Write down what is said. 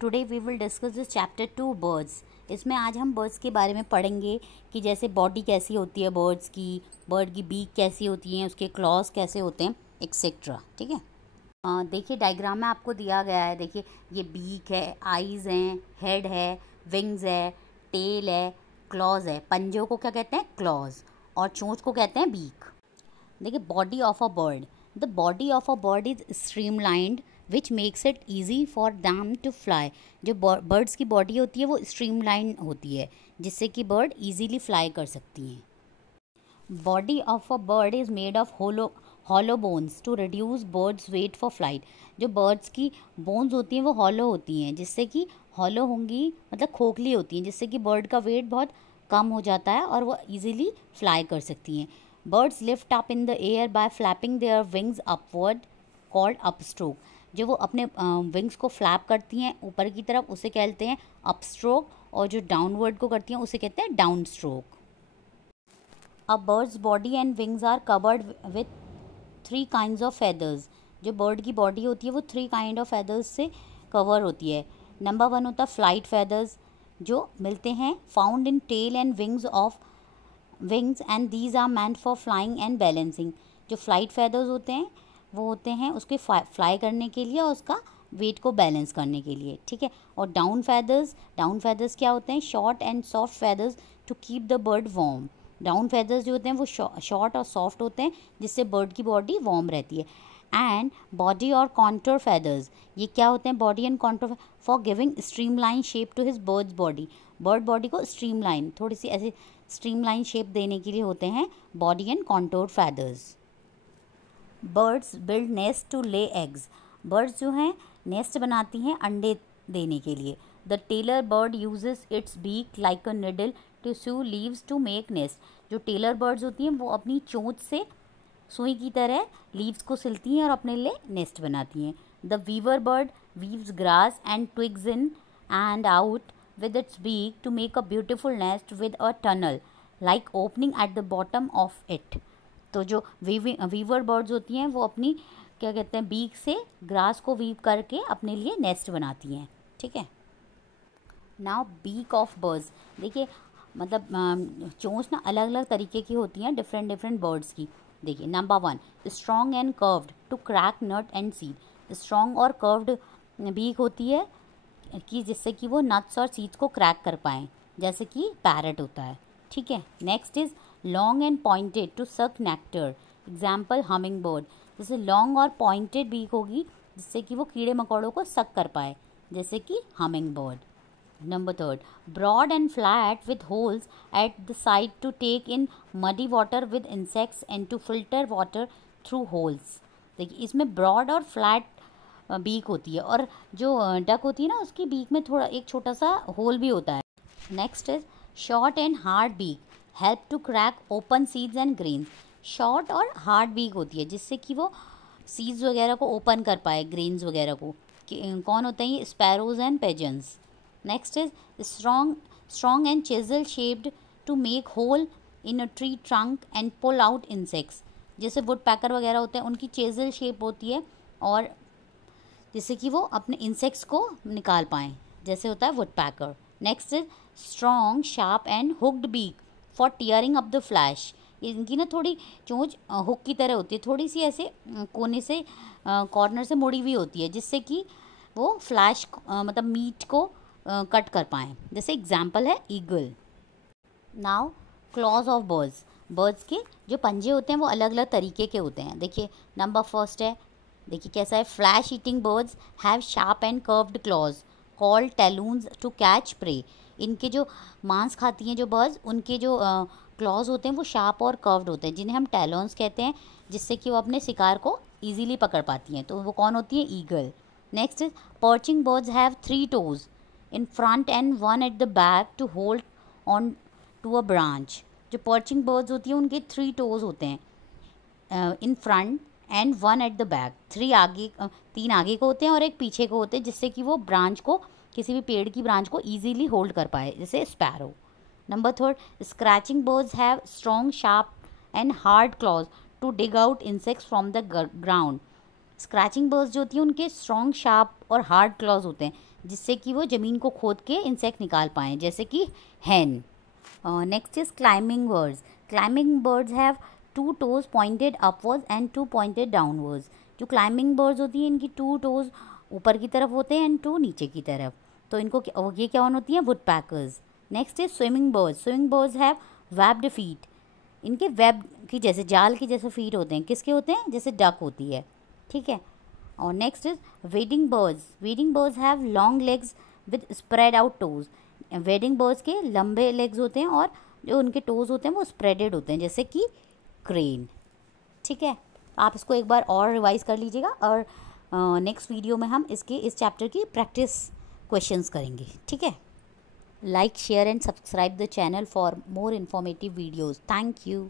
Today we will discuss this chapter 2 birds. इसमें आज हम बर्ड्स के बारे में पढ़ेंगे कि जैसे बॉडी कैसी होती है बर्ड्स की, बर्ड की बीक कैसी होती है, उसके क्लॉज कैसे होते हैं, एक्सेट्रा। ठीक है, देखिए डायग्राम में आपको दिया गया है। देखिए ये बीक है, आईज हैं, हेड है, विंग्स है, टेल है, क्लॉज है। पंजों को क्या कहते हैं? क्लॉज। और चोंच को कहते हैं बीक। देखिए body of a bird, the body of a bird is streamlined which makes it easy for them to fly. जो बर्ड्स की बॉडी होती है वो स्ट्रीमलाइन होती है जिससे कि बर्ड ईजीली फ्लाई कर सकती हैं। Body of a bird is made of hollow bones to reduce birds weight for flight. जो बर्ड्स की बोन्स होती हैं वो हॉलो होती हैं, जिससे कि हॉलो होंगी मतलब खोखली होती हैं, जिससे कि बर्ड का वेट बहुत कम हो जाता है और वो ईजिली फ्लाई कर सकती हैं। Birds lift up in the air by flapping their wings upward called upstroke. जो वो अपने विंग्स को फ्लैप करती हैं ऊपर की तरफ उसे कहते हैं अपस्ट्रोक, और जो डाउनवर्ड को करती हैं उसे कहते हैं down stroke. A birds body and wings are covered with 3 kinds of feathers। जो बर्ड की बॉडी होती है वो 3 kind ऑफ feathers से कवर होती है। नंबर 1 होता है फ्लाइट feathers, जो मिलते हैं found in tail and wings of wings and these are meant for flying and balancing. जो फ्लाइट feathers होते हैं वो होते हैं उसके फ्लाई करने के लिए और उसका वेट को बैलेंस करने के लिए। ठीक है, और डाउन feathers क्या होते हैं? Short and soft feathers to keep the bird warm. Down feathers जो होते हैं वो शॉर्ट और सॉफ्ट होते हैं जिससे बर्ड की बॉडी वार्म रहती है। एंड बॉडी और कॉन्टूर feathers, ये क्या होते हैं? Body and contour for giving streamline shape to his birds body. Bird body को स्ट्रीमलाइन, थोड़ी सी ऐसे स्ट्रीमलाइन शेप देने के लिए होते हैं body and contour feathers। Birds build nest to lay eggs. Birds जो हैं नेस्ट बनाती हैं अंडे देने के लिए। The tailor bird uses its beak like a needle to sew leaves to make nest. जो टेलर बर्ड्स होती हैं वो अपनी चोंच से सुई की तरह लीव्स को सिलती हैं और अपने लिए नेस्ट बनाती हैं। The weaver bird weaves grass and twigs in and out with its beak to make a beautiful nest with a tunnel like opening at the bottom of it. तो जो वीवर बर्ड्स होती हैं वो अपनी क्या कहते हैं बीक से ग्रास को वीव करके अपने लिए नेस्ट बनाती हैं। ठीक है, नाउ बीक ऑफ बर्ड्स। देखिए मतलब चोंच ना अलग अलग तरीके की होती हैं डिफरेंट बर्ड्स की। देखिए number 1 strong and curved to crack nut and seed. Strong और कर्व्ड बीक होती है कि जिससे कि वो नट्स और सीड्स को क्रैक कर पाएँ, जैसे कि पैरट होता है। ठीक है, next is long and pointed to suck nectar. Example humming bird. जैसे लॉन्ग और पॉइंटेड बीक होगी जिससे कि वो कीड़े मकोड़ों को सक कर पाए, जैसे कि humming bird. Number 3 broad and flat with holes at the side to take in muddy water with insects and to filter water through holes. देखिए इसमें ब्रॉड और फ्लैट बीक होती है और जो डक होती है ना उसकी बीक में थोड़ा एक छोटा सा होल भी होता है। Next is short and hard beak help to crack open seeds and grains. Short और हार्ड बीक होती है जिससे कि वो सीड्स वगैरह को ओपन कर पाए, ग्रेन्स वगैरह को। कौन होते हैं ये? Sparrows and pigeons. Next is strong and chisel shaped to make hole in a tree trunk and pull out insects. जैसे वुड पैकर वगैरह होते हैं उनकी चिजल शेप होती है और जिससे कि वो अपने इंसेक्ट्स को निकाल पाएँ, जैसे होता है woodpecker. Next is strong sharp and hooked beak for tearing up the flesh. इनकी ना थोड़ी चोंच हुक की तरह होती है, थोड़ी सी ऐसे कोने से कॉर्नर से मुड़ी हुई होती है जिससे कि वो फ्लैश मतलब मीट को कट कर पाएँ, जैसे एग्जाम्पल है eagle. Now clause of birds. Birds के जो पंजे होते हैं वो अलग अलग तरीके के होते हैं। देखिए नंबर 1 है, देखिए कैसा है? Flesh eating birds have sharp and curved claws called talons to catch prey. इनके जो मांस खाती हैं जो बर्ड्स, उनके जो क्लॉज होते हैं वो शार्प और कर्व्ड होते हैं जिन्हें हम टैलॉन्स कहते हैं, जिससे कि वो अपने शिकार को ईजिली पकड़ पाती हैं। तो वो कौन होती है? Eagle. Next is perching birds have 3 toes in front and 1 at the back to hold on to a branch. जो पर्चिंग बर्ड्स होती हैं उनके 3 toes होते हैं in front and 1 at the back. 3 आगे को होते हैं और एक पीछे को होते हैं जिससे कि वो ब्रांच को, किसी भी पेड़ की ब्रांच को ईजिली होल्ड कर पाए, जैसे sparrow. Number 3 scratching birds have strong sharp and hard claws to dig out insects from the ground. Scratching birds जो होती हैं उनके स्ट्रॉन्ग शार्प और हार्ड क्लॉज होते हैं जिससे कि वो ज़मीन को खोद के इंसेक्ट निकाल पाएँ, जैसे कि hen. Next is climbing birds. Climbing birds have 2 toes pointed upwards and 2 pointed downwards. जो क्लाइंबिंग बर्ड्स होती हैं इनकी 2 toes ऊपर की तरफ होते हैं एंड 2 नीचे की तरफ। तो इनको ये क्या होती हैं? Would packers. Next is swimming birds. Swimming birds have webbed feet. इनके वेब की जैसे जाल के जैसे फीट होते हैं। किसके होते हैं? जैसे डक होती है, ठीक है। और next is wedding birds. Wedding birds have long legs with spread out toes. Wedding birds के लंबे लेग्स होते हैं और जो उनके टोज होते हैं वो स्प्रेडेड होते हैं, जैसे कि क्रेन, ठीक है। आप इसको एक बार और रिवाइज कर लीजिएगा और नेक्स्ट वीडियो में हम इस चैप्टर की प्रैक्टिस क्वेश्चंस करेंगे, ठीक है। Like, share and subscribe the channel for more informative videos. Thank you.